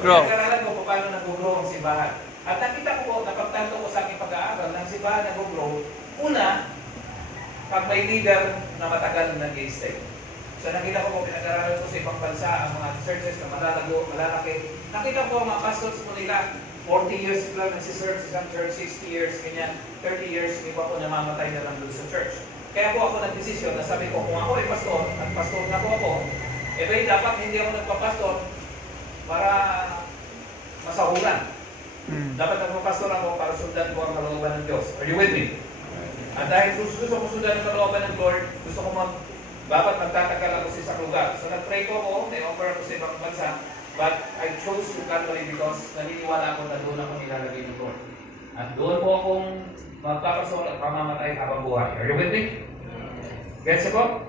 grow. Pinag-aralan ko kung paano nag-grow ang simbahan. At nakita ko po, napagtanto ko sa aking pag-aaral ng simbahan nag-grow. Una, pag may leader na matagal nag-i-stay. So nakita ko po, pinag-aralan ko sa ibang bansa ang mga churches na malalago, malalaki. Nakita ko mga pastors po nila, 40 years lang nagsiserve sa isang church, 60 years, ganyan, 30 years, iba po namamatay na lang doon sa church. Kaya po ako nagdesisyon na sabi ko, kung ako ay pastor, at pastor na po ako, dapat hindi ako nagpapastor para masahuran. Dapat nagpapastor ako para sundan ko ang kalooban ng Diyos. Are you with me? At dahil gusto ko sundan ang kalooban ng Lord, gusto ko dapat magtatagal ako sa isang lugar. So nag-pray ko ako, may offer ako sa ibang bansa, but I chose to Catholic because naniniwala ako na doon ako nilalagay ng Lord. At doon po akong magpapastor at pamamatay habang buhay. Are you with me? Gets po?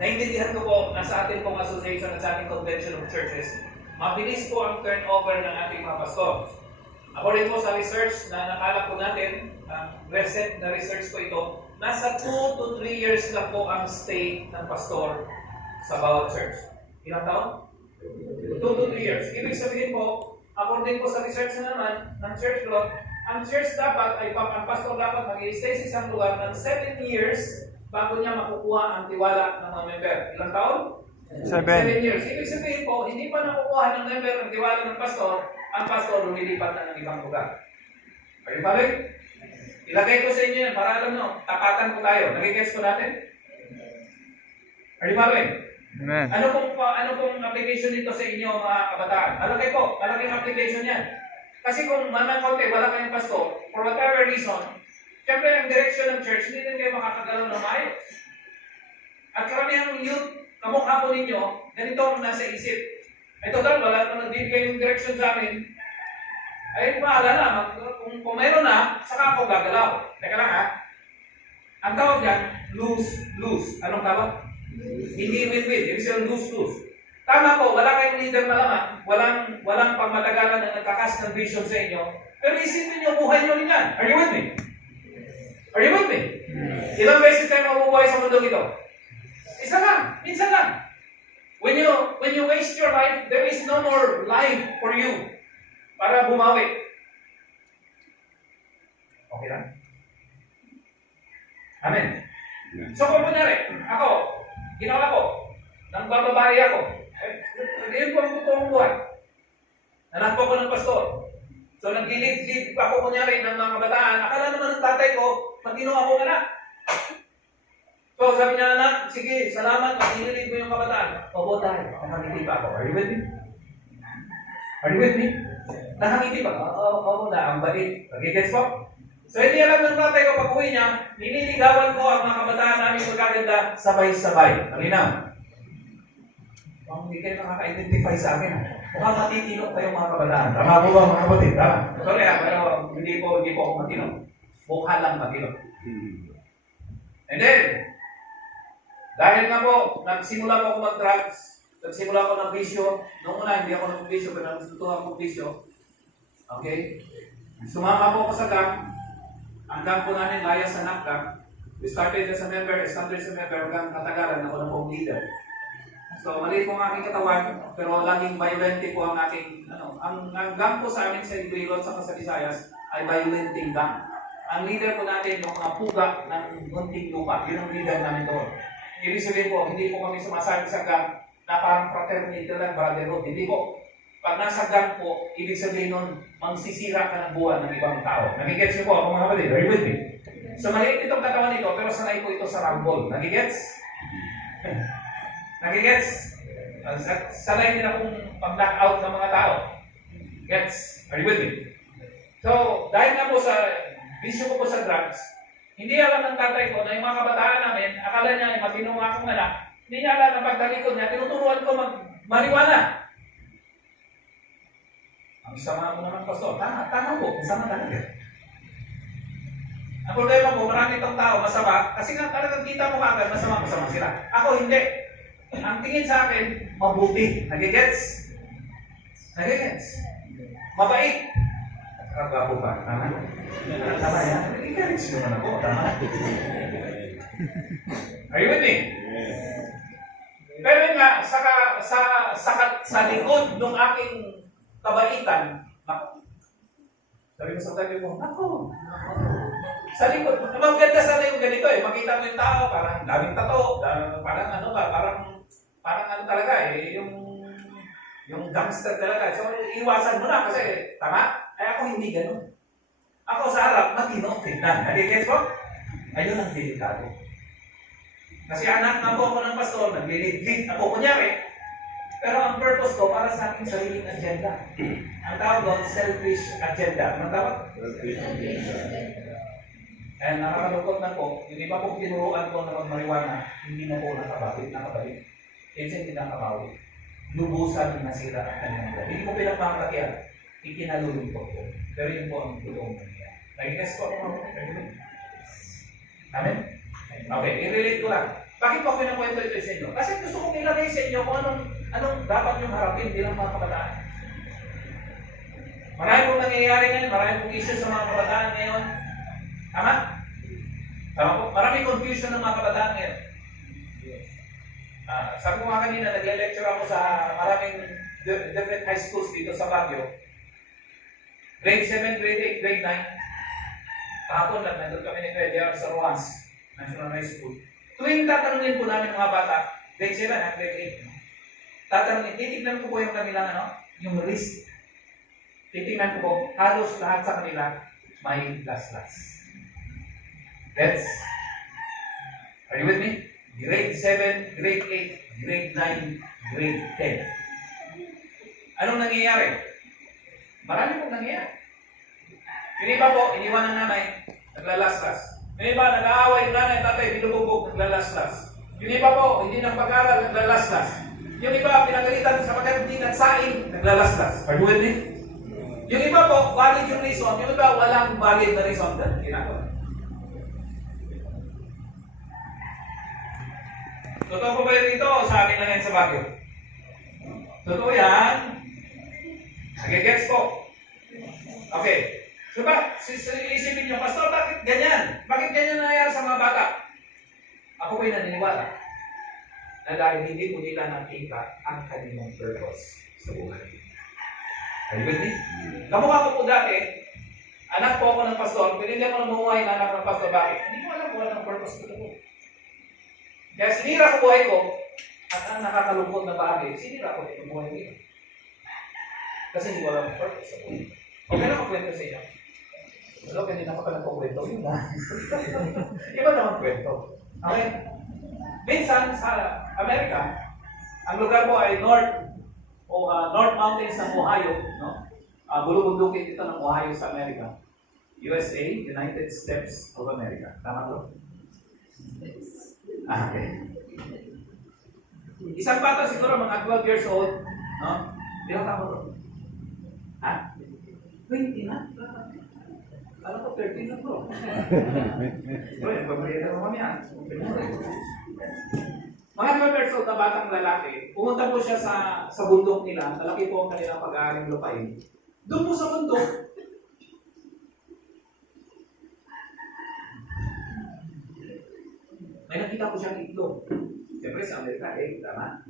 Naintindihan ko po na sa ating pong association at sa ating convention of churches, mabilis po ang turnover ng ating mga pastor. According po sa research na nakalap po natin, recent na research po ito, nasa 2 to 3 years lang po ang stay ng pastor sa bawat church. Ilang taon? 2 to 3 years. Ibig sabihin po, according po sa research na naman ng church growth, ang church dapat, ang pastor dapat mag-i-stay sa isang lugar ng 7 years bago niya makukuha ang tiwala ng mga member. Ilang taon? 7 years. Ibig sabihin po, hindi pa nakukuha ng member ang tiwala ng pastor, ang pastor lumilipat na ng ibang lugar. Are you following? Ilagay ko sa inyo yan para alam nyo, tapatan po tayo. Nagigets ko natin? Are you following? Amen. Ano pong application nito sa inyo mga kabataan? Malaki po, malaking application yan. Kasi kung manang-konti, wala kayong pastor, for whatever reason, siyempre ang direction ng church, hindi din kayo makakagalaw ng maayos. At karamihang youth, kamukha po ninyo, ganito ang nasa isip. Ay total, wala na nagbibigay yung direction sa amin. Ay, bahala na. Kung mayroon na, saka ako gagalaw. Teka lang ha. Ang tawag yan, lose. Anong tawag? Hindi win-win. Ibig sabihin, lose. Tama po, wala kayong leader malaman. Walang pangmatagalan na nagkakas ng vision sa inyo. Pero isipin nyo, buhay nyo rin yan. Are you with me? Are you with me? Ilang beses tayo mabubuhay sa mundo ito? Isa lang. Minsan lang. When you waste your life, there is no more life for you para bumawi. Okay lang? Amen. So kung kunyari, ako, ginawa ko, nang bababae ako, hindi po ang totoong buhay. Anak po ko ng pastor. So nag-lead pa ako kunyari ng mga kabataan. Akala naman ng tatay ko, matino ako anak. So sabi niya, anak, sige, salamat, mag-lead ko yung kabataan. Opo tayo, nakangiti pa ako. Are you with me? Are you with me? Nakangiti pa. Oo na, ang bait. Pag-gets po? So hindi alam ng tatay ko pag uwi niya, nililigawan ko ang mga kabataan namin magkaganda sabay-sabay. Malinaw? Hindi kayo nakaka-identify sa akin. Mukhang matitino kayong mga kabataan. Tama po ba mga kapatid? Tama. Sorry pero hindi po ako matino. Mukha lang matino. And then, dahil nga po, nagsimula po ako mag-drugs, nagsimula ako ng bisyo. Noong una, hindi ako nag-bisyo, pero nagustuhan akong bisyo. Okay? Sumama po ako sa gang. Ang gang po namin, layas sa NACGAM. We started as a member, established as a member, hanggang katagalan ako na pong leader. So, mali po ang aking katawan, pero laging violente po ang aking, ang gang po sa amin sa Iloilo at sa Visayas ay violenting gang. Ang leader po natin, yung mga puga ng munting lupa, yun ang leader namin doon. Ibig sabihin po, hindi po kami sumasabi sa gang na parang fraternity lang, brotherhood. Hindi po. Pag nasa gang po, ibig sabihin nun, mangsisira ka ng buwan ng ibang tao. Nagigets niyo po ako mga kapatid? Are you with me? So maliit itong katawan nito, pero sanay po ito sa rumble. Nagigets? Nagigets? Sanay din akong pag-knock out ng mga tao. Gets? Are you with me? So, dahil nga po sa bisyo ko po sa drugs, hindi alam ng tatay ko na yung mga kabataan namin, akala niya ay matinong akong anak, hindi niya alam na pagtalikod niya, tinuturuan ko mag-marijuana. Ang sama mo naman, pastor. Tama po. Masama talaga. Ang problema po, marami itong tao masama, kasi nga talagang kita mo kagad, masama sila. Ako hindi. Ang tingin sa akin, mabuti. Nagigets? Mabait. Kagabo ba? Tama? Tama yan? I-correct naman ako. Tama? Are you with me? Pero nga, sa likod ng aking kabaitan, ako. Sabi mo sa tabi mo, ako. Sa likod, maganda sana yung ganito eh. Makita mo yung tao, parang daming tato, parang ano ba, parang ano talaga eh, yung gangster talaga. So, iwasan mo na kasi, tama? Ay ako hindi ganun. Ako sa harap, matino, tignan. Nagigets ko? Ayun ang delikado. Kasi anak na po ako ng pastor, naglilid-lead ako kunyari. Pero ang purpose ko para sa aking sariling agenda. Ang tawag doon, selfish agenda. Anong tawag? Selfish agenda. And nakakalungkot na po, yung iba pong tinuruan ko na magmariwana, hindi na po nakabalik. Kasi hindi nakabawi. Lubusan na sila ang kanyang buhay. Hindi ko pinagpapakyan, ikinalulungkot ko. Pero yun po ang totoong nangyayari. Nag-guess ko ako mga Amen? Okay, i-relate ko lang. Bakit po ako pinakwento ito sa inyo? Kasi gusto kong ilagay sa inyo kung anong dapat yung harapin bilang mga kabataan. Marami pong nangyayari ngayon, marami pong issue sa mga kabataan ngayon. Tama? Tama po? Maraming confusion ng mga kabataan ngayon. Sabi ko nga kanina, nag-lecture ako sa maraming different high schools dito sa Baguio. Grade 7, grade 8, grade 9. Kahapon lang, nandun kami ni Kuya sa Ruans, National High School. Tuwing tatanungin po namin mga bata, grade 7 at grade 8. Tatanungin, titignan ko po yung kanilang yung risk. Titignan ko po, halos lahat sa kanila may last. That's, are you with me? Grade 7, grade 8, grade 9, grade 10. Anong nangyayari? Marami pong nangyayari. Yung iba po, iniwan ng nanay, naglalaslas. Yung iba, nag-aaway yung nanay, tatay, binubugbog, naglalaslas. Yung iba po, hindi nang pag-aral, naglalaslas. Yung iba, pinagalitan sa pagkakunti ng saing, naglalaslas. Are you with me? Yung iba po, valid yung reason. Yung iba, walang valid na reason. Ginagawa. Totoo po ba yun dito sa amin lang yan sa Baguio? Totoo yan. Nagigets po. Okay. So ba, isipin nyo, Pastor, bakit ganyan? Bakit ganyan nangyayari sa mga bata? Ako po'y naniniwala na dahil hindi po nila nakita ang kanilang purpose sa buhay. Are you with me? Kamukha ko po dati, anak po ako ng pastor, pinili ako ng buhay na anak ng pastor. Bakit? Hindi ko alam kung anong purpose ko po. Kaya sinira ko buhay ko, at ang nakakalungkot na bagay, sinira ko itong buhay nila. Kasi hindi ko alam ang purpose sa buhay. Okay na magkwento sa inyo. Pero hindi na pa pala kwento, yun na. Iba naman kwento. Okay? Minsan sa Amerika, ang lugar mo ay North Mountains ng Ohio, no? Bulubundukin dito ng Ohio sa Amerika. USA, United States of America. Tama to? Okay. Isang bata siguro mga 12 years old, no? Ilang tama to? Ha? 20 na? Alam ko, 13 na bro. So, yun, pagmalitan mo kami ha. Mga 12 years old na batang lalaki, pumunta po siya sa bundok nila, nalaki po ang kanilang pag-aaring lupain. Doon po sa bundok, may nakita po siyang itlog. Siyempre sa Amerika, tama?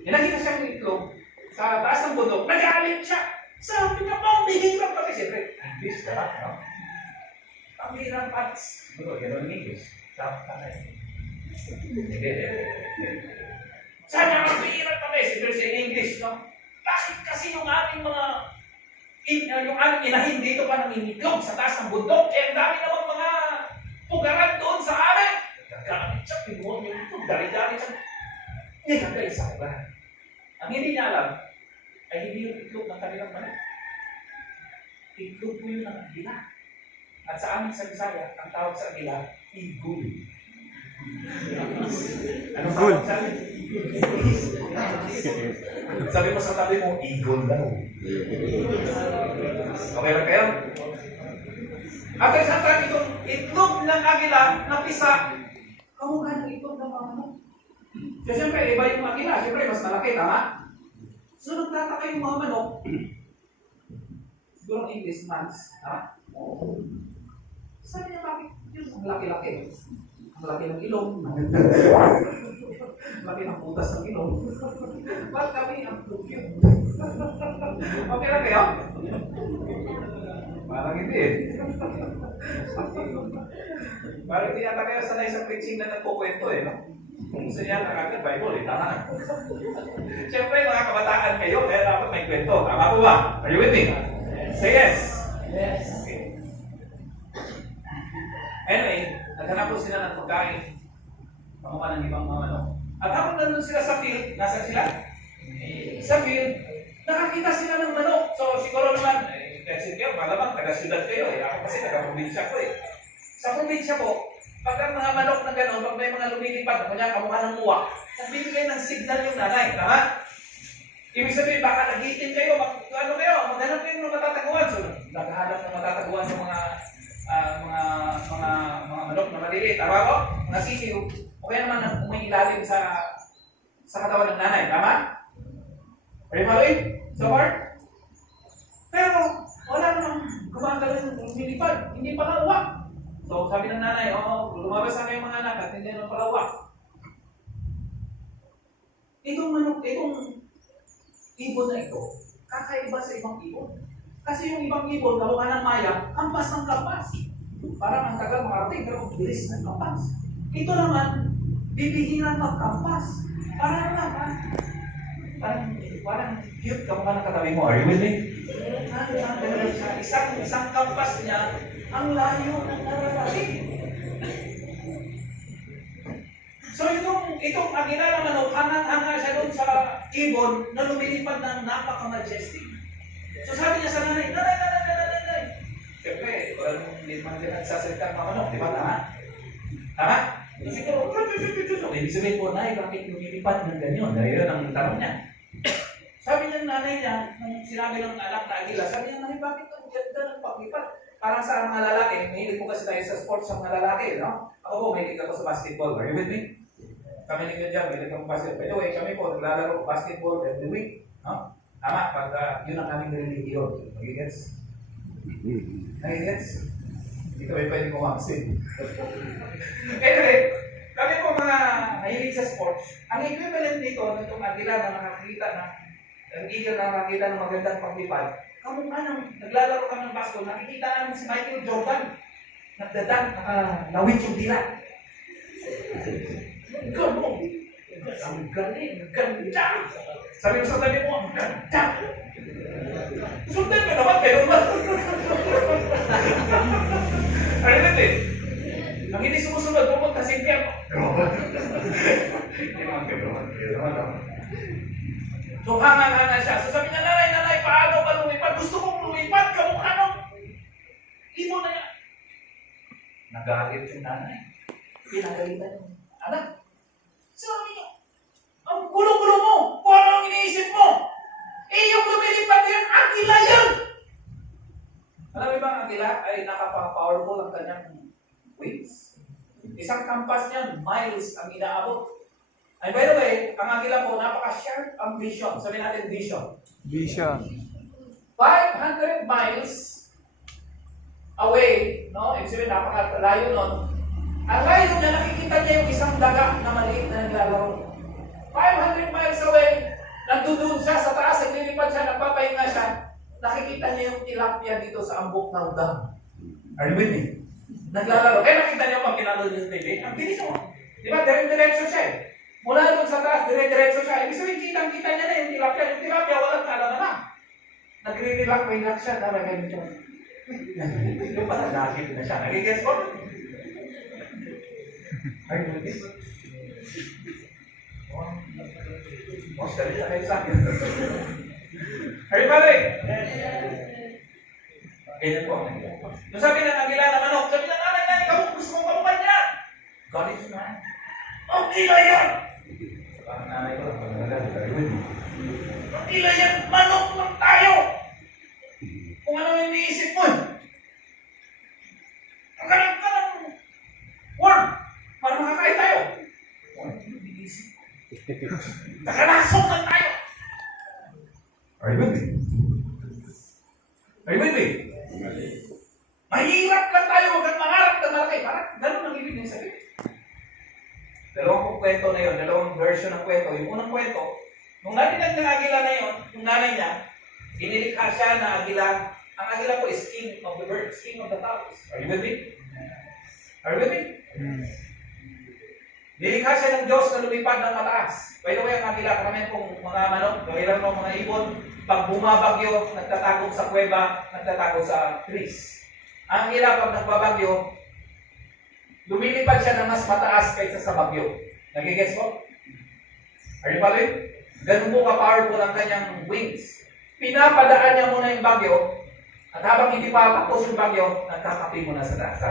May nakita siyang itlog sa taas ng bundok, nag-aalit siya. Sabi niya, bihirap kami. Siyempre, English ka, no? Pambihirap pats. Ano, gano'n English. Sabi ka na sana pambihirap kami. Siyempre sa English, no? Bakit kasi yung aming yung aming inahin dito pa nangingitlog sa taas ng bundok? Eh, ang dami namang mga pugaran doon sa amin. Gagamit siya, pinuha niyo ito. Dari-dari siya. Hindi hanggang isa ba? Ang hindi niya alam, ay hindi yung itlog ng kanilang manok. Itlog po yun ng agila. At sa amin sa Bisaya, ang tawag sa agila, igul. Anong tawag sa amin? Sabi mo sa tabi mo, igul daw. Okay lang kayo? At isang tabi itong itlog ng agila na pisa, kamukha ng itlog ng mga manok. So siyempre, iba yung agila. Siyempre, mas malaki, tama? So, nagtataka yung mga manok, siguro English months, ha? Sabi niya, bakit yun ang laki-laki? Ang laki ng ilong. Laki ng butas ng ilong. Ba't kami ang cute? Okay lang kayo? Parang hindi eh. Parang hindi yata kayo sanay sa preaching na nagpukwento eh. No? Kung gusto niya nakakit Bible eh, tama. Siyempre mga kabataan kayo, kaya dapat may kwento. Tama po ba? Are you with me? Say yes. Yes. Okay. Anyway, naghanap po sila ng pagkain. Pamuka ng ibang mga ano. At habang nandun sila sa field, nasa sila? Sa field, nakakita sila ng manok. So siguro naman, kasi kayo, malamang taga-syudad kayo eh. Ako kasi taga-probinsya ko eh. Sa probinsya po, pag ang mga manok na gano'n, pag may mga lumilipad, kanya kamukha ng muwak, nagbibigay ng signal yung nanay, tama? Ibig sabihin, baka nagitin kayo, ano kayo, maghanap kayo ng matataguan. So, naghahanap ng matataguan sa mga manok na maliliit, tama ko? Mga sisiw, o kaya naman kung may ilalim sa katawan ng nanay, tama? Are you following? So far? Pero, wala namang gumagalaw yung lumilipad, hindi pa nauwak. So, sabi ng nanay, lumabas na kayong mga anak at hindi naman palawak. Itong ibon na ito, kakaiba sa ibang ibon. Kasi yung ibang ibon, kamukha ng maya, kampas ng kampas. Parang ang tagal makarating, pero bilis ng kampas. Ito naman, bibihiran magkampas. Parang cute kamukha ng katabi mo. Are you with me? Isang kampas niya, ang layo ng nararating. So itong agila na manok, hangang-hanga siya doon sa ibon na lumilipad ng napaka-majestic. So sabi niya sa nanay, nanay. Siyempre, hindi man din nagsasalita ng mga manok, di ba? Tama? So siguro, ibig sabihin po, nay, bakit lumilipad ng ganyan? Dahil yun ang tanong niya. Sabi niya nanay niya, nung sinabi ng anak na agila, sabi niya, nanay, bakit ang ganda ng paglipad? Parang sa mga lalaki, mahilig po kasi tayo sa sports sa mga lalaki, no? Ako po, mahilig ako sa basketball. Are you with me? Kami ni Kuya mahilig ako sa basketball. By the way, kami po, naglalaro basketball every week, no? Tama, pag yun ang aming religion. Nagigets? Hindi kami pwede kumamsin. Anyway, kami po mga mahilig sa sports. Ang equivalent nito, nitong agila na nakakita ang eagle na nakakita ng magandang paglipad, kamukha nang naglalaro kami ng basketball, nakikita namin si Michael Jordan, nagdadang, nawit yung dila. Gano'n! Ang galing, ang ganda! Sabi ko sa tabi mo, ang ganda! Sundan ka naman, pero ba? Ano natin? Ang hindi sumusunod, pumunta sa impyerno. Hindi naman kayo. So, hangan-hangan siya. So, sabi niya, nanay, paano ka lumipad? Gusto kong lumipad, kamukha nung ibon na yan. Nagalit yung nanay. Pinagalitan yung anak. Sabi niya, ang gulo-gulo mo, kung ano ang iniisip mo. Yung lumilipad yan, agila yan. Alam mo ba, ang agila ay napaka-powerful ang kanyang wings. Isang kampas niyan, miles ang inaabot. And by the way, ang agila po, napaka-sharp ang vision. Sabihin natin vision. 500 miles away, no? Ibig sabihin, napaka-layo nun. Ang layo niya, nakikita niya yung isang daga na maliit na naglalaro. 500 miles away, nandudun siya sa taas, naglilipad siya, nagpapahinga siya, nakikita niya yung tilapia dito sa ambok ng dam. Are you with me? Naglalaro. Kaya nakita niyo pag pinanood yung TV, ang bilis mo. Di ba? Diretso siya eh. Mula doon sa taas, diretso siya. Ibig sabihin, kitang-kita niya na yung tilapia. Yung tilapia, walang kalaman na. Nagre-relax siya. Nalagay siya. Yung pala, nakikita na siya. Nagigets ko? Ay, nagigets. Dali siya kayo sa akin. Are you following? Ganyan po. Yung sabi ng agila na manok, sabi ng nanay, gusto mong kamukan niya. God is man. Ang ila yan! Parang nanay ko lang, ang ila yan, manok lang tayo! Kung ano yung iniisip mo. Ang galang ka ng word para makakain tayo. Kung ano yung iniisip mo. Nakalasok lang tayo! Are you with me? Are you with me? Mahirap lang tayo, huwag kang mangarap ng malaki. Parang ganun ang ibig niya sabihin. Dalawang kwento na yun, dalawang version ng kwento. Yung unang kwento, nung natinag ng agila na yun, yung nanay niya, inilikha siya na agila. Ang agila po is king of the birds, king of the fowls. Are you with me? Are you with me? Nilikha siya ng Diyos na lumipad ng mataas. By the way, ang agila, karamihan pong mga manok, kailan pong mga ibon, pag bumabagyo, nagtatago sa kuweba, nagtatago sa trees. Ang agila, pag nagbabagyo, lumilipad siya ng mas mataas kaysa sa bagyo. Nagigets mo? Are you following? Ganun po ka-powerful ang kanyang wings. Pinapadaan niya muna yung bagyo, at habang hindi pa tapos yung bagyo, nagkakapi mo na sa taas.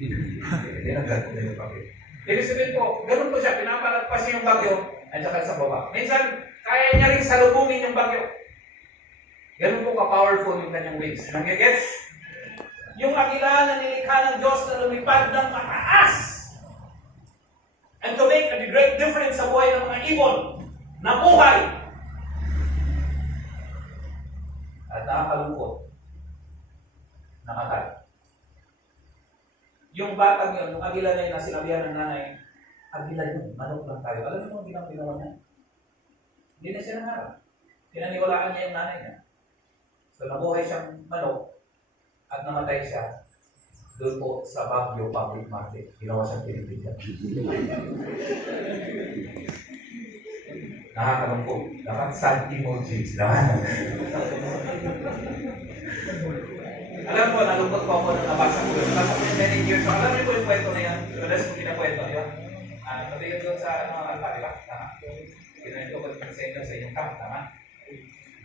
Hindi nagkakapi na yung bagyo. Ibig sabihin po, ganun po siya, pinapalagpas niya yung bagyo, at saka sa baba. Minsan, kaya niya rin salubungin yung bagyo. Ganun po ka-powerful yung kanyang wings. Nagigets? Yung agila na nilikha ng Diyos na lumipad ng mataas. And to make a great difference sa buhay ng mga ibon na buhay. At nakakalungkot. Namatay. Yung batang yun, yung agila na yun na sinabihan ng nanay, agila yun, manok lang tayo. Alam mo kung ginawa niya? Hindi na siya nangarap. Pinaniwalaan niya yung nanay niya. So nabuhay siyang manok at namatay siya doon po sa Baguio Public Market. Ginawa siyang pinipigyan. Nakakalungkot. Dapat sad emojis naman. Alam ko, nalungkot po ako nung nabasa ko. Nabasa ko yung many years. So, alam niyo po yung kwento na yan. Madalas ko pinakwento, di ba? Sabi yun doon sa altar, di ba? Tama. Pinanito ko sa inyo sa inyong camp, tama?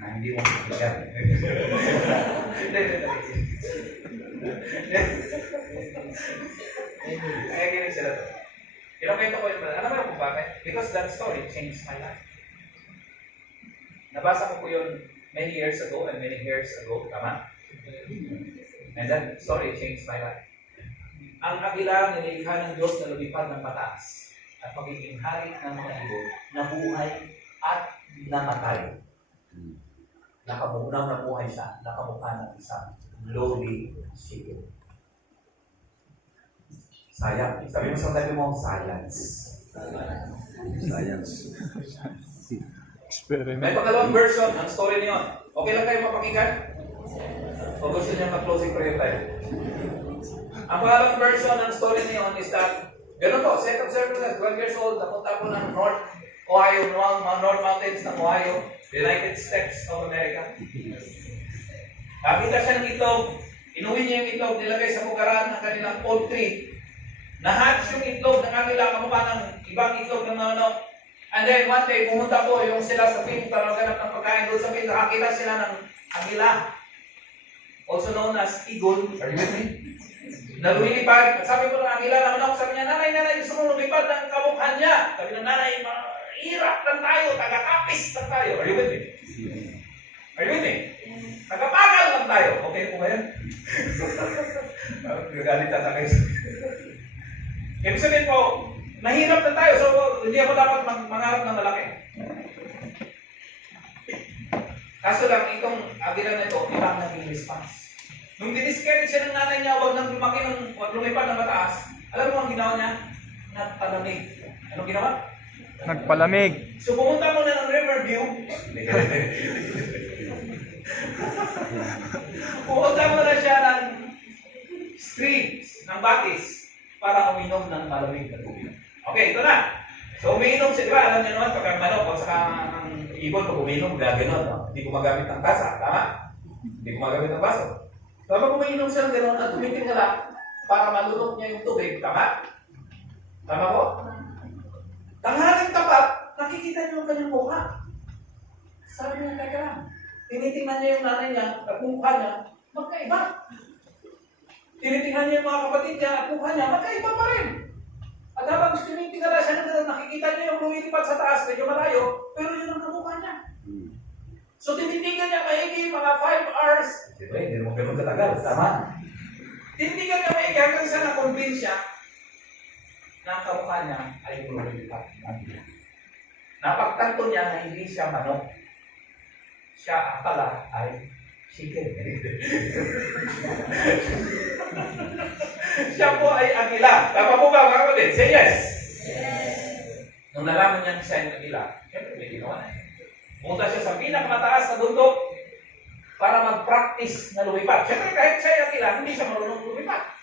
Na hindi mo pinipigyan. Kaya ginig sila doon. Pinakwento ko yung brother. Alam mo kung bakit? Because that story changed my life. Nabasa ko po yun many years ago and many years ago, tama? And that story changed my life. Ang agila nilikha ng Diyos na lumipad ng pataas at magiging hari ng mga ibon na buhay at namatay. Nakabunaw na buhay siya, nakamukha ng isang lowly chicken. Sayang. Sabi mo sa tabi mo, science. Science. May pangalawang version ng story niyo. Okay lang kayo mapakinggan? O gusto niya mag-closing prayer tayo? Ang pangalawang version ng story niyo is that, gano'n po, second service, 12 years old, napunta po ng North Ohio, mga North Mountains ng Ohio, United States of America. Nakita siya ng itlog, inuwi niya yung itlog, nilagay sa pugaran ng kanilang poultry. Nahatch yung itlog ng kanila, kamukha ng ibang itlog ng manok. And then one day, pumunta po yung sila sa field para maghanap ng pagkain doon sa field. Nakakita sila ng agila, also known as eagle. Are you with me? Na lumilipad. Sabi ko ng agila na manok, sabi niya, nanay, gusto mo lumipad ng kamukha niya. Sabi ng nanay, hirap lang tayo, taga-kapis lang tayo. Are you with me? Are you with me? Tagapagal lang tayo. Okay po ba yan? Gagalit ata kayo. Ibig sabihin po, nahirap na tayo, so hindi ako dapat mangarap ng malaki. Kaso lang, itong agila na ito, ibang naging response. Nung diniscredit siya ng nanay niya, huwag lumipad ng mataas, alam mo ang ginawa niya? Nagpalamig. Anong ginawa? Nagpalamig. So pumunta muna ng Riverview. Pumunta muna siya ng streams, ng batis, para uminom ng malamig na tubig. Okay, ito na. So umiinom siya, di ba? Alam niyo naman, pagka manok, o saka ang ibon, pag umiinom, gano'n, no? Hindi gumagamit ng tasa, tama? Hindi gumagamit ng baso. So pag umiinom siya ng gano'n, at tumitingala para malunok niya yung tubig, tama? Tama po? Tanghaling tapat, nakikita niyo yung kanyang mukha. Sabi niya, teka lang. Tinitingnan niya yung nanay niya, at mukha niya, magkaiba. Tinitingnan niya yung mga kapatid niya, at mukha niya, magkaiba pa rin. At habang tinitingnan siya na nakikita niya yung lumilipad sa taas, medyo malayo, pero yun ang mukha niya. So tinitingnan niya maigi mga 5 hours. Diba, hindi mo ganun katagal, tama? Tinitingnan niya maigi hanggang sa na-convince siya na ang kamukha niya ay lumilipad. Napagtanto niya na hindi siya manok. Siya pala ay chicken. Siya po ay agila. Tama po ba mga kapatid? Say yes. Nung nalaman niyang siya yung nagila, siyempre may ginawa na. Punta siya sa pinakamataas na bundok para mag-practice na lumipad. Siyempre kahit siya yung nagila, hindi siya marunong lumipad.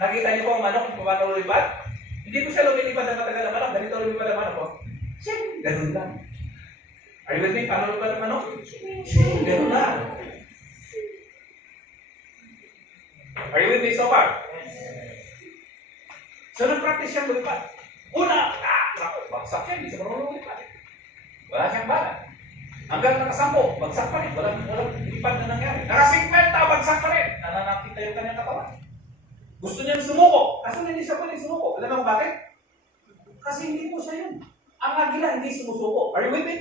Nakita niyo po ang manok kung paano lumipad? Hindi ko siya lumilipad ng matagal na manok. Ganito lumipad ang manok ko. Siyempre, ganun lang. Are you with me? Paano lumipad ang manok? Siyempre, ganun lang. Are you with me so far? So, nag-practice siyang lumipad. Una, bagsak siya, hindi siya marunong lumipad. Wala siyang bala. Hanggang nakasampo, bagsak pa rin. Walang lipad na nangyari. Nakasigmenta, bagsak pa rin. Nananakita yung kanyang katawan. Gusto niyang sumuko. Kaso hindi siya pwede sumuko. Alam mo bakit? Kasi hindi po siya yun. Ang agila hindi sumusuko. Are you with me?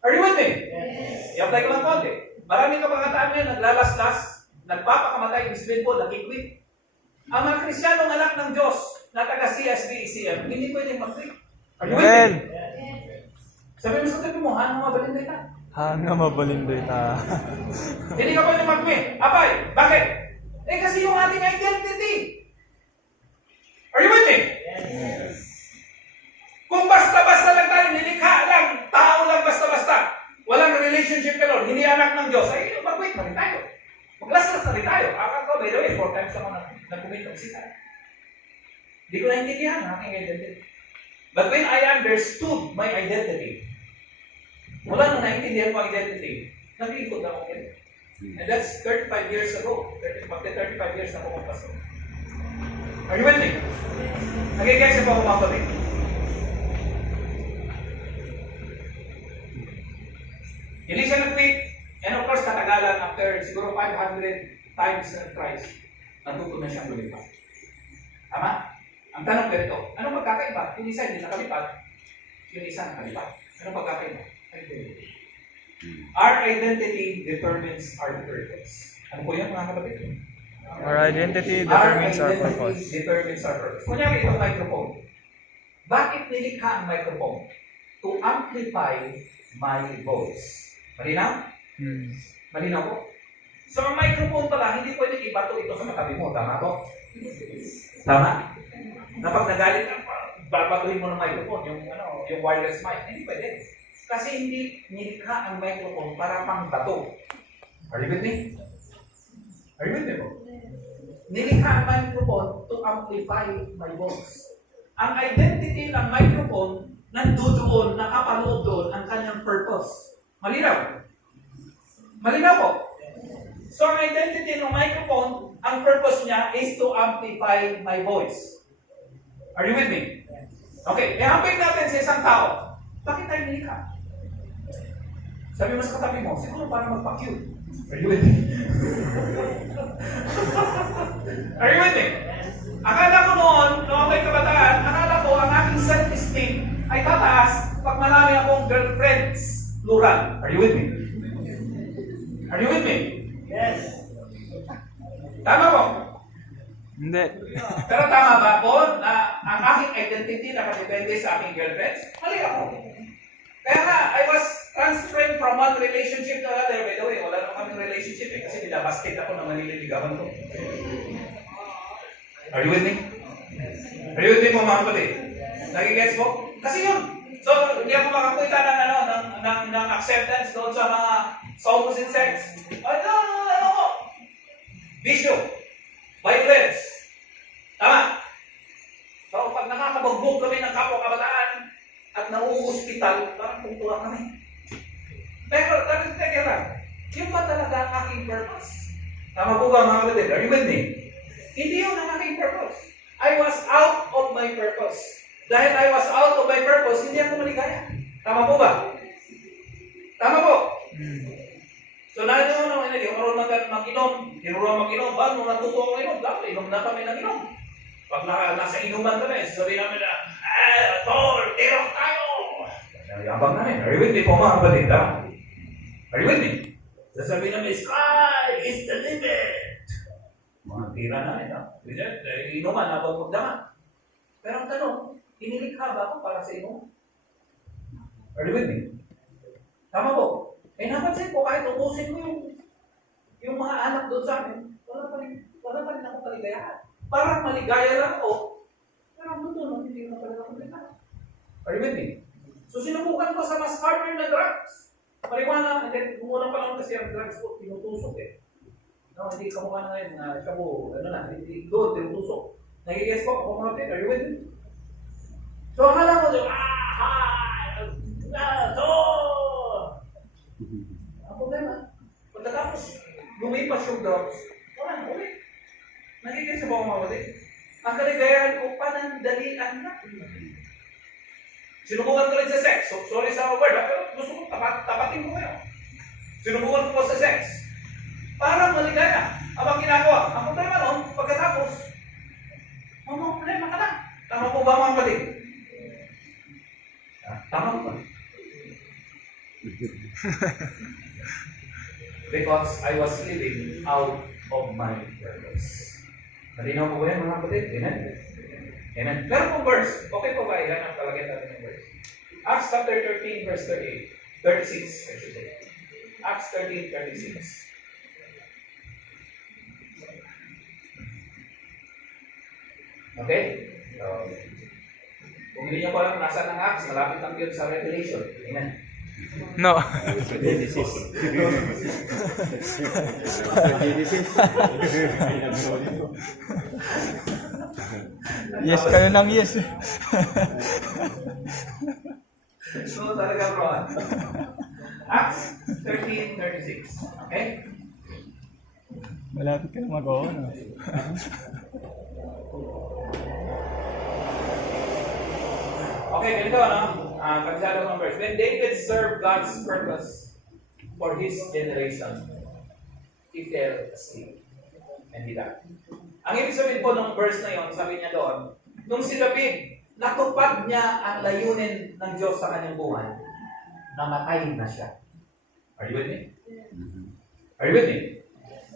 Are you with me? Yes. I-apply ko lang konti. Maraming kapakataan ngayon, naglalaslas, nagpapakamatay, ibig sabihin po, nakikwit. Ang mga Kristiyanong anak ng Diyos na taga CSB, ECM, hindi pwedeng mag-quit. Are you with me? Sabi mo sa tabi mo, hanga mabalinday ta. Hanga mabalinday ta. Hindi ka pwedeng mag-quit. Apay, bakit? Eh kasi yung ating identity. Are you with me? Yes. Kung basta-basta lang tayo, nilikha lang, tao lang basta-basta, walang relationship ka Lord, hindi anak ng Diyos, ay mag-quit na rin tayo. Maglaslas na rin tayo. Akala ko, by the way, 4 times ako nag-commit ng sita. Hindi ko naintindihan ang aking identity. But when I understood my identity, mula nung naintindihan ko ang identity, naglingkod na ako kayo. And that's 35 years ago. 35 years na ako magpaso. Are you with me? Nagigets niyo pa ako mga kapatid? Hindi siya nag-quit. And of course, katagalan after siguro 500 times na tries, natuto na siyang lumipad. Tama? Ang tanong ganito, anong magkakaiba? Yung isa hindi nakalipad, yung isa nakalipad. Anong magkakaiba? Identity. Our identity determines our purpose. Ano po yan mga kapatid? Our identity determines our purpose. Our identity determines our purpose. Kunyari itong microphone. Bakit nilikha ang microphone? To amplify my voice. Malinaw? Malinaw po? So ang microphone pala, hindi pwede ibato ito sa matabi mo. Tama po? Tama? Na pag nagalit ka, babatuhin mo ng microphone, yung wireless mic. Hindi pwede. Kasi hindi nilikha ang microphone para pang bato. Are you with me? Are you with me po? Nilikha ang microphone to amplify my voice. Ang identity ng microphone, nandoon, nakapaloob doon ang kanyang purpose. Malinaw? Malinaw po? So, ang identity ng microphone, ang purpose niya is to amplify my voice. Are you with me? Okay, ihambing natin sa isang tao. Bakit tayo nilikha? Sabi mo sa katabi mo, siguro para magpa-cute. Are you with me? Are you with me? Akala ko noon, noong ako'y kabataan, akala ko ang aking self-esteem ay tataas pag marami akong girlfriends. Plural. Are you with me? Are you with me? Yes. Tama po? Hindi. Pero tama ba po na ang aking identity nakadepende sa aking girlfriends? Mali ako. Kaya nga, I was transferring from one relationship to another. By the way, wala naman kaming relationship kasi binabasket ako ng manililigawan ko. Are you with me? Are you with me po mga kapatid? Nagigets po? Kasi yun. So, hindi ako makakuita ng acceptance doon sa mga opposite sex. Bisyo. Violence. Tama? So, pag nakakabagbog kami ng kapwa-kabataan at nauuspital, parang pungtura kami. Pero, teka lang. Yung ba talaga ang aking purpose? Tama po ba mga kapatid? Are you with me? Hindi yun ang aking purpose. I was out of my purpose. Dahil I was out of my purpose, hindi ako maligaya. Tama po ba? Tama po? So, nahit mo naman, hindi ako marunong mag-inom. Tinuruan mag-inom. Ba, nung natuto ako inom, dapat inom na kami ng inom. Pag nasa inuman kami, sabihin namin na, tol, tirok tayo! Abang namin. Are you with me po mga kapatid? Are you with me? Sasabihin namin, sky is the limit! Mga tira namin, inuman habang magdama. Pero ang tanong, inilikha ba ako para sa inuman? Are you with me? Tama po. Eh napansin ko, kahit ubusin ko yung mga anak doon sa amin, wala pa rin ako kaligayahan. Parang maligaya lang ako, pero ang totoo, hindi ko na pala ako ligaya. Are you with me? So sinubukan ko sa mas harder na drugs. Marijuana, and then kumulang pa lang kasi ang drugs ko, tinutusok eh. No, hindi kamukha na ngayon na shabu, ano na, hindi good, tinutusok. Nagigess po, kumatin, are you with me? So akala ko, ang problema, pagkatapos lumipas yung drugs, wala na ulit. Nagiging sa bawang mawali. Ang kaligayahan ko, panandalian na. Sinubukan ko rin sa sex. So, sorry sa word, pero gusto ko tapatin ko kayo. Sinubukan ko sa sex. Parang maligaya. Abang ginagawa. Ang problema nun, pagkatapos, problema ka na. Tama po ba mga kapatid? Tama po ba? Because I was living out of my purpose. Malinaw po ba yan mga kapatid? Amen? Amen. Pero kung verse, okay po ba? Yan ang palagyan natin ng verse. Acts chapter 13, verse 36, I should say. Acts 13:36. Okay? So, kung hindi nyo pa alam nasa ng Acts, malapit lang yun sa Revelation. Amen. No. Yes ka na lang, yes. So, talaga bro. Acts 13:36. Okay? Malapit ka na mag-o, no? Okay, ganito, no? Pagsalo ng verse. When David served God's purpose for his generation, he fell asleep and he died. Ang ibig sabihin po ng verse na yon, sabi niya doon, nung si David, natupad niya ang layunin ng Diyos sa kanyang buhay, namatay na siya. Are you with me? Are you with me?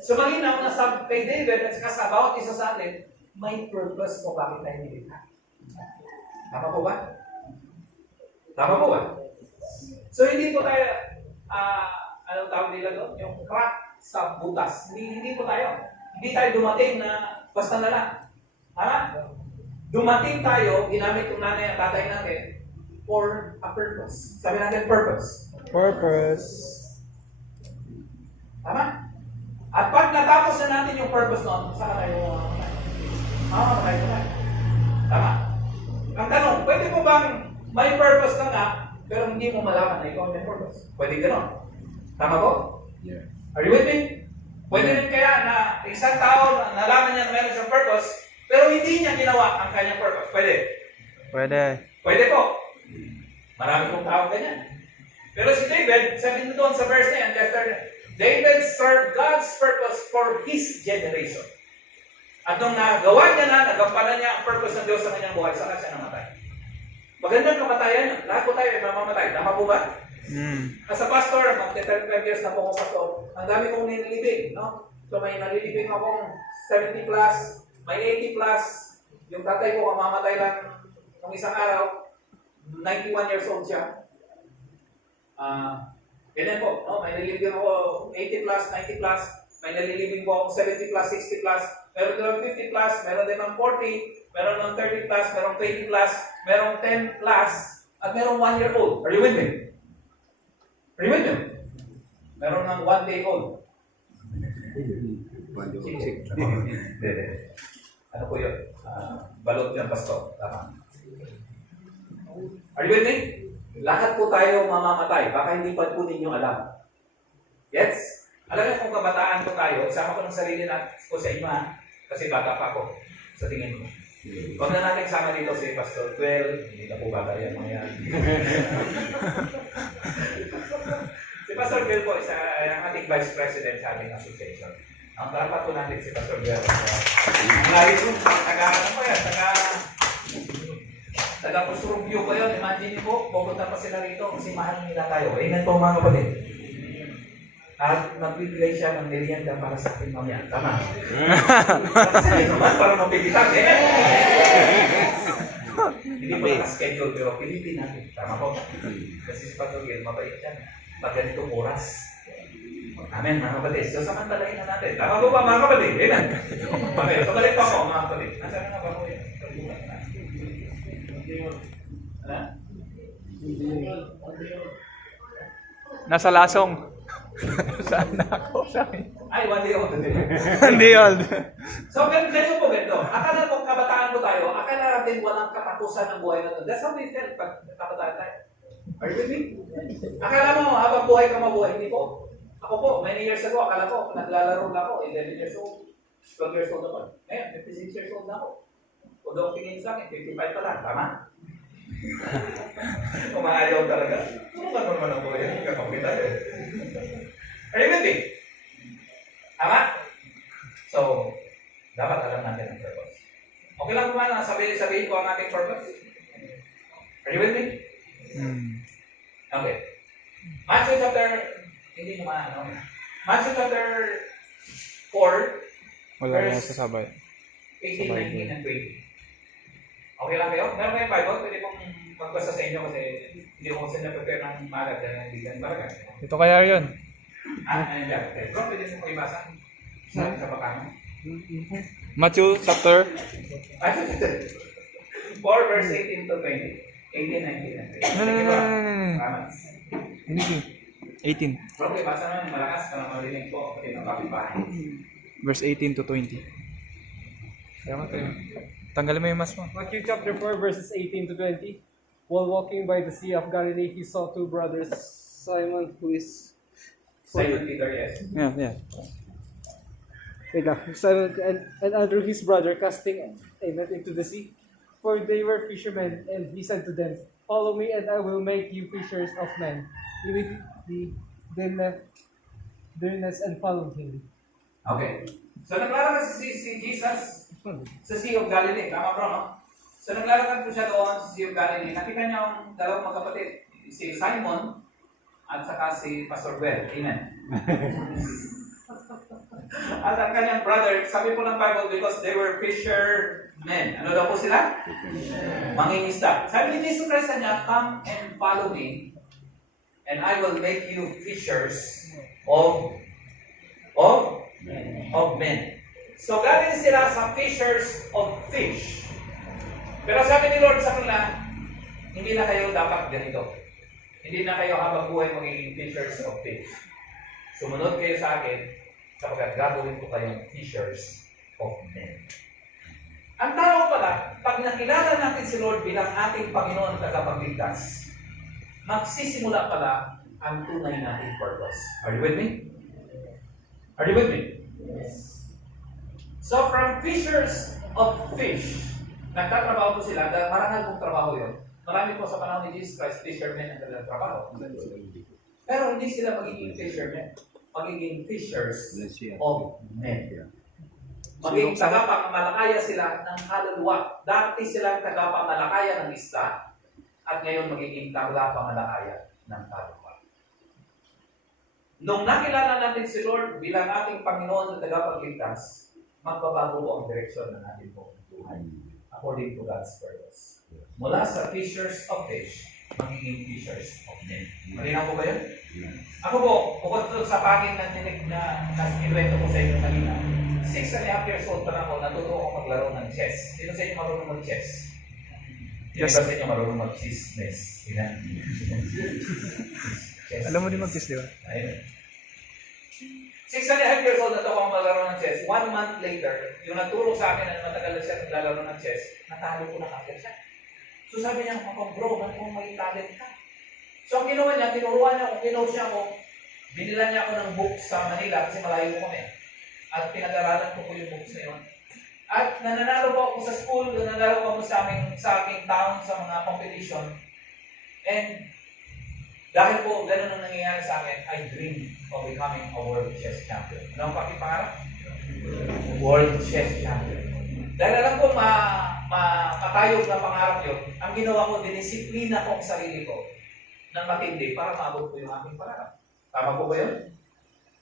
So malinaw na sa kay David at saka sa bawat isa sa atin, may purpose po bakit tayo nilikha. Tama po ba? Tama po ba? So hindi po tayo, anong tawag nila doon? Yung crack sa butas. Hindi po tayo. Hindi tayo dumating na basta na lang. Tama? Dumating tayo, ginamit yung nanay at tatay natin for a purpose. Sabi natin purpose. Purpose. Tama? At pag natapos na natin yung purpose noon, saan tayo tayo na. Tama? Ang tanong, pwede mo bang may purpose ka nga, pero hindi mo malaman na ikaw may purpose? Pwede gano'n. Tama po? Yeah. Are you with me? Pwede rin kaya na isang tao na nalaman niya na meron siyang purpose, pero hindi niya ginawa ang kanyang purpose. Pwede? Pwede. Pwede po. Marami pong tao ganyan. Pero si David, sabi nito doon sa verse na yan, chapter, David served God's purpose for his generation. At nung nagawa niya na, nagampanan niya ang purpose ng Diyos sa kanyang buhay, saka siya namatay. Magandang kamatayan yan. Lahat po tayo ay mamamatay. Tama po ba? As a pastor, mag-35 years na po akong pastor, ang dami kong nililibing, no? So may nalilibing akong 70 plus, may 80 plus, yung tatay ko kamamatay lang ng isang araw, 91 years old siya. Ganyan po, no? May nalilibing ako 80 plus, 90 plus, may nalilibing po ako 70 plus, 60 plus, meron din 50 plus, meron din ng 40, meron ng 30 plus, meron 20 plus, meron 10 plus, at meron 1 year old. Are you with me? Are you with me? Meron ng 1 day old. Ano po yun? Balot yung pastor. Tama. Are you with me? Lahat po tayo mamamatay. Baka hindi pa po ninyo alam. Yes? Alam niyo kung kabataan ko tayo, isama ko ng sarili ko sa inyo kasi bata pa ako sa tingin ko. Huwag na natin sama dito si Pastor 12, hindi na po bata yan mga yan. Si Pastor 12 po, ang ating Vice President sa ating association. Ang dapat po natin si Pastor 12. Ang lahi po, ano po yan, taga-Pusurubyo ko yun. Imagine po, pupunta pa sila rito kasi mahal nila tayo. Ingat po mga kapatid. At magbibigay siya ng merienda para sa ating mamaya. Tama. Kasi naman, para mapigitan. Hindi pa naka-schedule, pero pilitin natin. Tama po. Kasi si Pastor Gil, mabait yan. Pag ganitong oras. Amen, mga kapatid. So, samantalahin na natin. Tama po ba, mga kapatid? Amen. Okay, so balik pa ako, mga kapatid. Nasaan na ba po yan? Ano? Nasa lasong. Saan na ako? Saan? Ay, one day old. Hindi yun. So, ganito po, ganito. Akala po kabataan po tayo, akala natin walang katapusan ng buhay na ito. That's how we felt pag kabataan tayo. Are you with me? Akala mo, habang buhay ka mabuhay, hindi po. Ako po, many years ago, akala ko, naglalaro na ako, 11 years old, 12 years old ako. Ngayon, 56 years old na ako. Kung daw tingin sa akin, 55 pa lang, tama? Umaayaw talaga. Ano ba naman ang buhay? Hindi ka kapita eh. Are you with me? Tama? So, dapat alam natin ang purpose. Okay lang ba na sabihin ko ang ating purpose? Are you with me? Okay. Matthew chapter, hindi naman ano. Matthew chapter 4, Wala na sa sabay. 18, 19, and 20. Okay lang kayo? Meron kayong Bible? Pwede pong magbasa sa inyo kasi hindi ko kasi na-prepare ng malag dahil hindi ganun talaga. Ito kaya yun. Ayun dyan. Okay. Bro, pwede mo ibasa sa bakang. Matthew chapter 4 verse 18 to 20. 18, 19, and 20. No. Tama. Hindi. 18. Bro, ibasa naman malakas para marinig po pati ng kapitbahay. Verse 18 to 20. Kaya tayo. Tanggalin mo yung mas mo. Matthew chapter 4 verses 18 to 20. While walking by the Sea of Galilee, he saw two brothers, Simon, who is Simon Peter, yes. Yeah. wait lang, Simon and Andrew his brother casting a net into the sea, for they were fishermen, and he said to them, "Follow me, and I will make you fishers of men." Immediately they left their nets and followed him. Okay. So naglalakad si Jesus sa Sea of Galilee. Tama bro, no? So naglalakad po siya doon sa Sea of Galilee. Nakita niya ang dalawang magkapatid. Si Simon at saka si Pastor Well. Amen. At ang kanyang brother, sabi po ng Bible, because they were fishermen. Ano daw po sila? Mangingisda. Sabi ni Jesus Christ sa niya, "Come and follow me, and I will make you fishers of men." So galing sila sa fishers of fish. Pero sabi ni Lord sa kanila, hindi na kayo dapat ganito. Hindi na kayo habang buhay magiging fishers of fish. Sumunod kayo sa akin, kapag gagawin ko kayong fishers of men. Ang tao pala, pag nakilala natin si Lord bilang ating Panginoon at tagapagligtas, magsisimula pala ang tunay nating purpose. Are you with me? Are you with me? So from fishers of fish, nagtatrabaho po sila, dahil marangal pong trabaho yun. Marami po sa panahon ni Jesus Christ, fishermen ang kanilang trabaho. Pero hindi sila magiging fishermen, magiging fishers of men. Magiging tagapamalakaya sila ng kaluluwa. Dati silang tagapamalakaya ng isda, at ngayon magiging tagapamalakaya ng kaluluwa. Nung nakilala natin si Lord bilang ating Panginoon at tagapagligtas, magbabago po ang direksyon ng ating buhay according to God's purpose. Mula sa fishers of fish, magiging fishers of men. Malinaw po ba yun? Ako po, bukod sa pagin ng tinig na nag-invento ko sa inyo kanina, 6.5 years old pa na ako, natuto ako maglaro ng chess. Sino sa inyo marunong mag-chess? Sino ba sa inyo marunong mag-chess? Alam mo din mag-kiss, di ba? Ayun. 6.5 years old na ito ako maglaro ng chess. 1 month later, yung nagturo sa akin na matagal na siya naglalaro ng chess, natalo ko na kagad siya. So sabi niya, bro, may talent ka. So ang ginawa niya, tinuruan niya ako, kinos niya ako, binilan niya ako ng books sa Manila kasi malayo ko kami. At pinag-aralan ko yung books na yun. At nananalo po ako sa school, nananalo po ako sa aking town sa mga competition. And dahil po ganun ang nangyayari sa akin, I dream of becoming a world chess champion. Ano ang pakipangarap? World chess champion. Dahil alam ko matayog na pangarap yun, ang ginawa ko, dinisiplina ko ang sarili ko ng matindi para maabot ko yung aking pangarap. Tama po ba yun?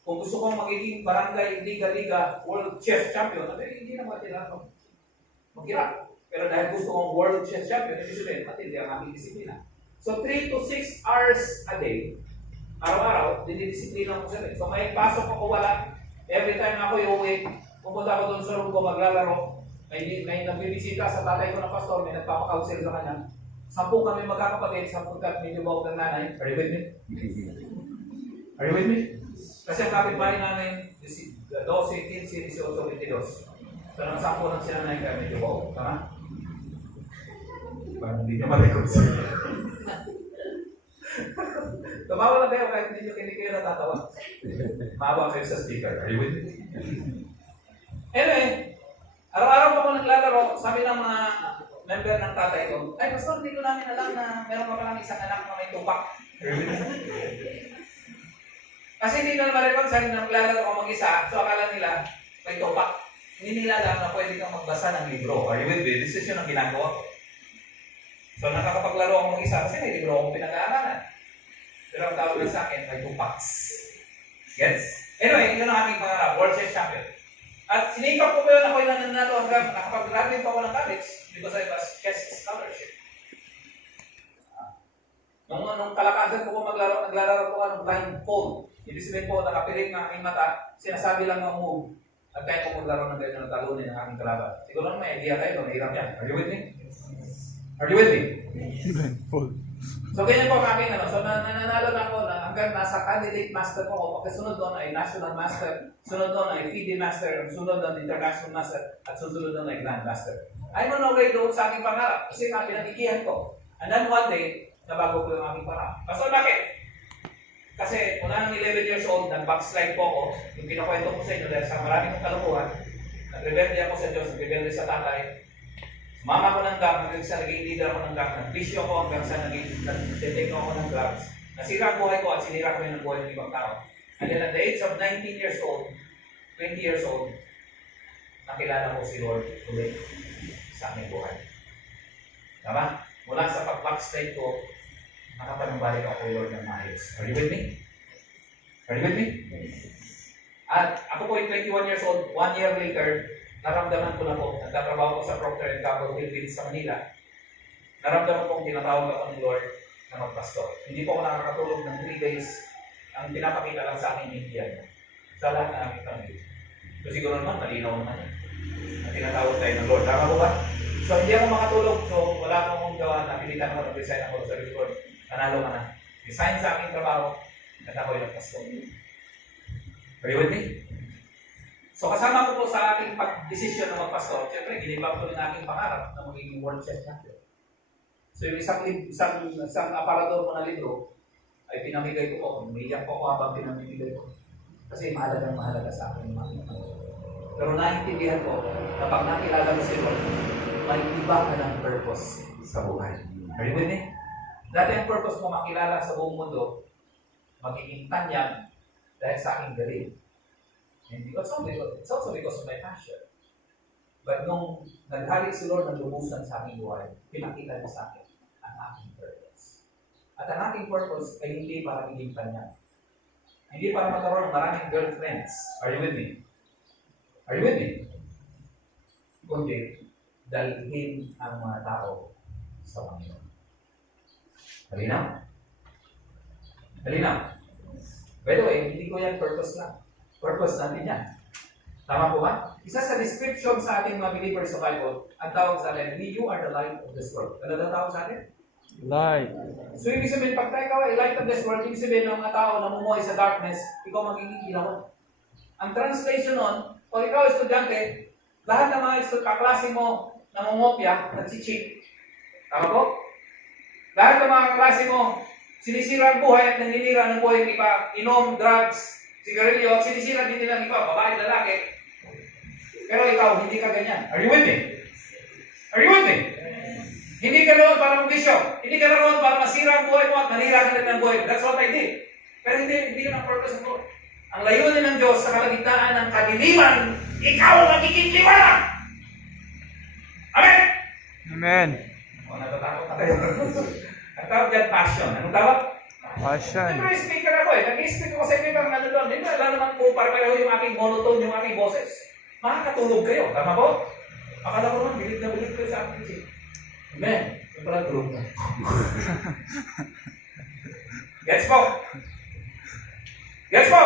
Kung gusto kong magiging barangay, liga, world chess champion, hindi na kailangan maghirap. Pero dahil gusto kong world chess champion, ibig sabihin, matindi ang aking disiplina. So 3 to 6 hours a day, araw-araw, dinidisiplina ko sila. So may pasok ako wala. Every time ako iuwi, pupunta ako doon sa room ko maglalaro. May nagbibisita sa tatay ko na pastor, may nagpapakausel sa kanya. 10 kami magkakapatid, 10 medyo bawag ng nanay. Are you with me? Are you with me? Kasi ang kapitbahay namin, 12, 15, 18, 22. So, nang 10 lang sila nanay kaya medyo bawag. Tama? Parang hindi niya ma-record sila. Tumawa lang kayo kahit hindi kayo natatawa. Maawa kayo sa speaker. Are you with me? Anyway, araw-araw pa ako naglalaro, sabi ng mga member ng tatay ko, ay, pastor, hindi ko namin alam na meron pa palang isang anak na may tupak. Kasi hindi na ma-record, sabi na naglalaro ako mag-isa, so akala nila may tupak. Hindi nila alam na pwede kang magbasa ng libro. Are you with me? This is yun ang ginagawa ko. So nakakapaglaro ako mag-isa kasi may libro akong pinag-aaralan. Pero ang tawag lang sa akin, may tupaks. Gets? Anyway, yun ang aming pangarap, World Chess Champion. At sinikap ko pa yun, ako'y nananalo hanggang nakapag-graduate pa ako ng college because I was chess scholarship. Nung kalakasan ko naglalaro ko ng blindfold. Ibig sabihin po, nakapiring ng aking mata, sinasabi lang ng move. At kaya ko maglaro ng ganyan na talunin ng aking kalaban. Siguro naman may idea kayo, mahirap yan. Are you with me? Are you with me? So ganyan po ang aking So nananalo na ako na hanggang nasa candidate master po ako. Pagkasunod doon ay national master, sunod doon ay FIDE master, sunod doon international master, at susunod doon ay grand master. I'm on my way doon sa aking pangarap kasi nga pinagigihan ko. And then one day, nabago ko yung aking pangarap. Pastor, bakit? Kasi una ng 11 years old, nag-backslide po ako. Yung pinakwento ko sa inyo dahil sa maraming kalukuhan, nag-rebelde ako sa Diyos, nag-rebelde sa tatay. Mama ko ng gang, hanggang sa naging leader ako ng gang, nag-bisyo ko hanggang sa nag-detect ako ng drugs. Nasira ang buhay ko at sinira ko yung buhay ng ibang tao. And then at the age of 19 years old, 20 years old, nakilala ko si Lord ulit sa aking buhay. Tama? Mula sa pag-backslide ko, nakapanumbalik ako Lord ng maayos. Are you with me? Are you with me? At ako po yung 21 years old, 1 year later, naramdaman ko na po, nagtatrabaho ko sa Procter & Gamble Philippines sa Manila. Naramdaman ko kung tinatawag ako ng Lord na magpastor. Hindi po ako nakakatulog ng 3 days. Ang pinapakita lang sa akin yung Indian. Sa lahat na aking family. So siguro naman, malinaw naman yan. Na tinatawag tayo ng Lord. Tama po ba? So hindi ako makatulog. So wala akong gawa. Napilitan ako, nag-resign ako sa Lord. Nanalo ka na. Resign sa aking trabaho. At ako'y nagpastor. Are you with me? So kasama ko po sa aking pag-desisyon na magpastor, siyempre, ginibang ko rin aking pangarap na magiging World Chess Champion. So yung isang aparador mo na libro, ay pinamigay ko po. Umiiyak po ako habang pinamigay ko. Kasi mahalaga sa akin yung mga Pero naintindihan ko na pag nakilala mo si Lord, may iba ka ng purpose sa buhay. Are you with me? Dati ang purpose mo makilala sa buong mundo, magiging tanyag dahil sa aking galing. And it's also because of my passion. But nung naghalik si Lord ng lubusan sa aking buhay, pinakita niya sa akin ang aking purpose. At ang aking purpose ay hindi para maging tanyag. Hindi para magkaroon ng maraming girlfriends. Are you with me? Are you with me? Kundi, dalhin ang mga tao sa Panginoon. Halinaw? Halinaw? By the way, hindi ko yan purpose lang. Purpose natin yan. Tama po ba? Isa sa description sa ating mga believers sa Bible, ang tawag sa atin, you are the light of this world. Ano daw tawag sa atin? Light. So, ibig sabihin, pag ikaw ay light of this world, ibig sabihin ng mga tao na mumuhay sa darkness, ikaw magiging ilaw. Ang translation nun, pag ikaw ay estudyante, lahat ng mga kaklase mo na mumopya, nagsi-cheat. Tama po? Lahat ng mga kaklase mo, sinisira ang buhay at naninira ng buhay ng iba, inom, drugs, sigarilyo, sinisira din nilang iba, babae, lalaki. Pero ikaw, hindi ka ganyan. Are you with me? Are you with me? Hindi ka naroon para mag-bisyo. Hindi ka naroon para masira ang buhay mo at manira ka rin ng buhay. That's what I did. Pero hindi yun ang purpose mo. Ang layunin ng Diyos sa kalagitnaan ng kadiliman, ikaw ang magiging liwanag! Amen? Amen. O, natatakot na kayo. Ang tawag dyan, passion. Anong tawag? Passion. Siyempre, speaker ako eh. Nag-speak ako sa inyo ng ano doon. Hindi na naman po para pareho yung aking monotone, yung aking boses. Makakatulog kayo. Tama po? Akala ko naman, bilid na bilid kayo sa akin. Amen. Yung pala tulog na. Gets po? Gets po?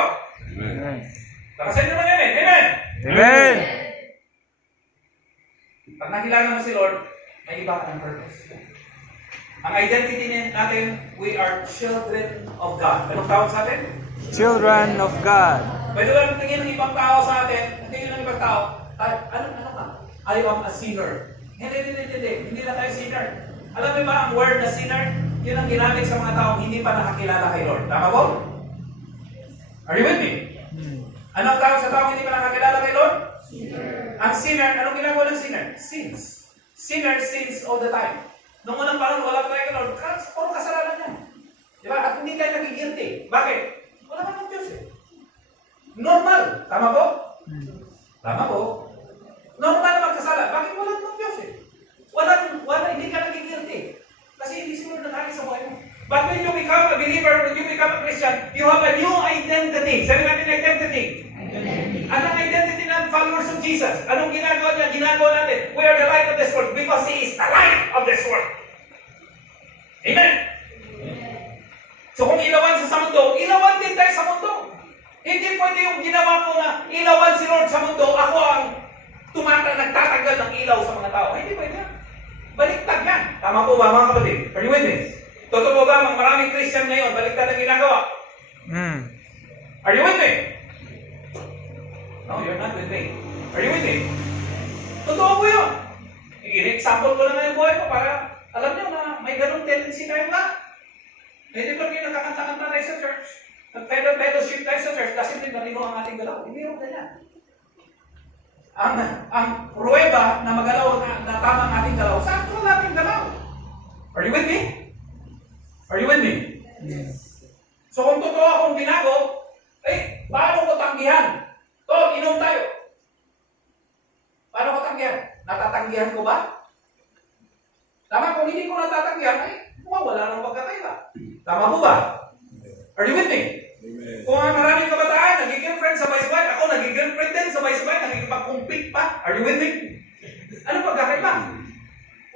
Amen. Nakasin naman yan eh. Amen? Amen. Pag nakilala mo si Lord, may iba ka ng purpose. Ang identity natin, we are children of God. Anong tawag sa atin? Children of God. Pwede lang tingin ng ibang tao sa atin, tingin ng ibang tao, ano ka? I am a sinner. Hindi na tayo sinner. Alam mo ba ang word na sinner? Yun ang ginamit sa mga taong hindi pa nakakilala kay Lord. Tama po? Are you with me? Anong tawag sa taong hindi pa nakakilala kay Lord? Sinner. Ang sinner, anong ginagawa ng sinner? Sins. Sinner sins all the time. Nung unang panahon, wala pa tayo kay Lord. Puro kasalanan niya. Di ba? At hindi tayo nagigilty. Bakit? Wala ka ng Diyos eh. Normal. Tama po? Tama po. Normal na magkasala. Bakit wala ng Diyos eh? Hindi ka nagigilty. Kasi hindi siguro nangari sa buhay mo. But when you become a believer, when you become a Christian, you have a new identity. Sabi natin identity. At ang identity ng followers of Jesus, anong ginagawa niya? Ginagawa natin, we are the light of this world because He is the light of this world. Amen? So kung ilawan sa mundo, ilawan din tayo sa mundo. Hindi pwede yung ginawa ko na ilawan si Lord sa mundo, ako ang nagtatanggal ng ilaw sa mga tao. Hindi pwede yan. Baliktad yan. Tama po ba mga kapatid? Are you with me? Totoo ba mga maraming Christian ngayon, baliktad ang ginagawa? Are you with me? No, you're not with me. Are you with me? Totoo po yun. I-example ko na nga yung buhay ko para alam niyo na may ganung tendency tayong lahat. Hindi ba kayo nakakanta-kanta tayo sa church? Nag-fellowship tayo sa church kasi din malino ang ating galaw. Hindi yung ganyan. Ang pruweba na magalaw na tama ang ating galaw, sakto ang ating galaw. Are you with me? Are you with me? Yes. So kung totoo akong binago, paano ko tanggihan? Tol, inom tayo. Paano ko tanggihan? Natatanggihan ko ba? Tama, kung hindi ko natatanggihan, mukhang wala nang pagkakaiba. Tama po ba? Are you with me? Amen. Kung ang maraming kabataan, nagiging-girlfriend sabay-sabay, ako nagiging-girlfriend din sabay-sabay, nagiging-pag-compete pa. Are you with me? Ano pagkakaiba?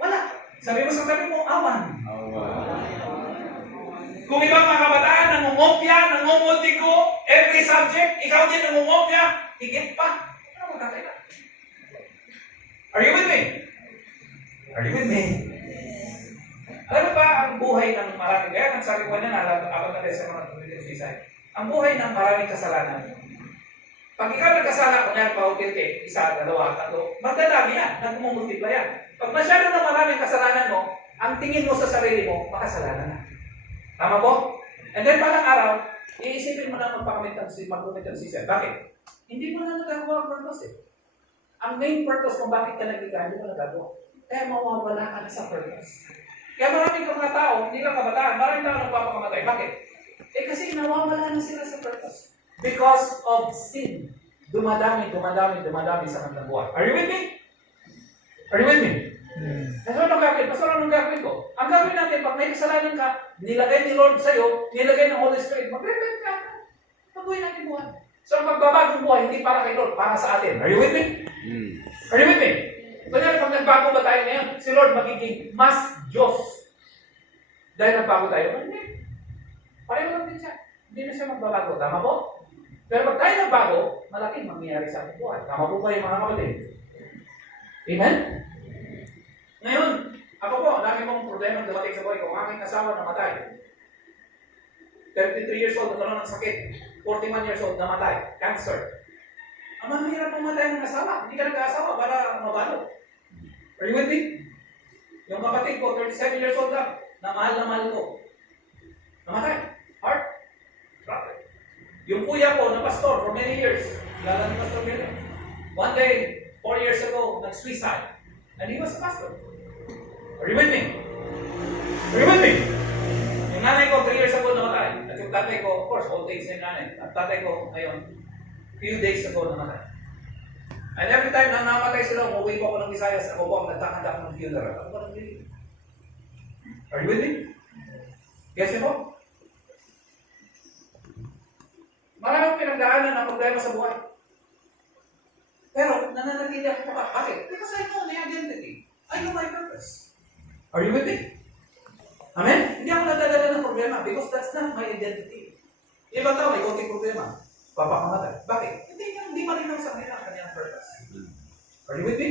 Wala. Sabi mo sa tabi mo, awan. Kung ibang mga kabataan, nangungopya, nangungultigo, every subject, ikaw din nangungopya, higit pa. Ano magkakaiba? Are you with me? Are you with me? Alam mo ba ang buhay ng maraming, kaya ang sabi ko na abot na tayo sa mga tumitin-sisay, ang buhay ng maraming kasalanan. Pag ikaw nagkasala, kunyari pa-guilty, isa, dalawa, tatlo, magdadami yan, nagmumultiply yan. Pag masyado na maraming kasalanan mo, ang tingin mo sa sarili mo, makasalanan na. Tama po? And then parang araw, iisipin mo na magpakamit ng sisay. Bakit? Hindi mo na nagagawa ang purpose eh. Ang main purpose kung bakit ka nagiging, hindi mo nagagawa. Kaya mawawala ka na sa purpose. Kaya maraming mga tao, hindi lang kabataan, maraming tao nagpapakamatay. Bakit? Kasi nawawala na sila sa purpose. Because of sin. Dumadami sa kanilang buhay. Are you with me? Are you with me? Kasi anong gagawin? Pastor, anong gagawin ko? Ang gagawin natin, pag may kasalanan ka, nilagay ni Lord sa'yo, nilagay ng Holy Spirit, mag-repent ka. Pag-uwi natin buhay. So ang magbabagong buhay, hindi para kay Lord, para sa atin. Are you with me? Are you with me? Kaya pag nagbago ba tayo ngayon, si Lord magiging mas Diyos. Dahil nagbago tayo, hindi. Pareho lang din siya. Hindi na siya magbabago. Tama po? Pero pag tayo nagbago, malaking mangyayari sa ating buhay. Tama po kayo mga kapatid? Amen? Ngayon, ako po, dami mong problema dumating sa buhay ko. Ang aking asawa namatay. 33 years old, nagkaroon ng sakit. 41 years old, namatay. Cancer. Ang mahirap mamatay ng asawa. Hindi ka nag-aasawa para mabalo. Are you with me? Yung kapatid ko, 37 years old lang, na mahal ko. Namatay. Heart. Problem. Yung kuya ko, na pastor for many years. Kilala ni Pastor Miller. One day, 4 years ago, nag-suicide. And he was a pastor. Are you with me? Are you with me? Yung nanay ko, 3 years ago, namatay. At yung tatay ko, of course, old age na yung nanay. At tatay ko, ngayon, few days ago, namatay. And every time na namatay sila, umuwi po ako ng Visayas, ako po ang nagkakanda ng funeral. Ako po ng funeral. Are you with me? Yes, po? Maraming pinagdaanan ng problema sa buhay. Pero, nananatili ako pa. Bakit? Because I know my identity. I know my purpose. Are you with me? Amen? Hindi ako nadadala ng problema because that's not my identity. Ibang tao, may konting problema. Papakamatay. Bakit? Hindi malinaw sa kanila ang kanyang purpose. Are you with me?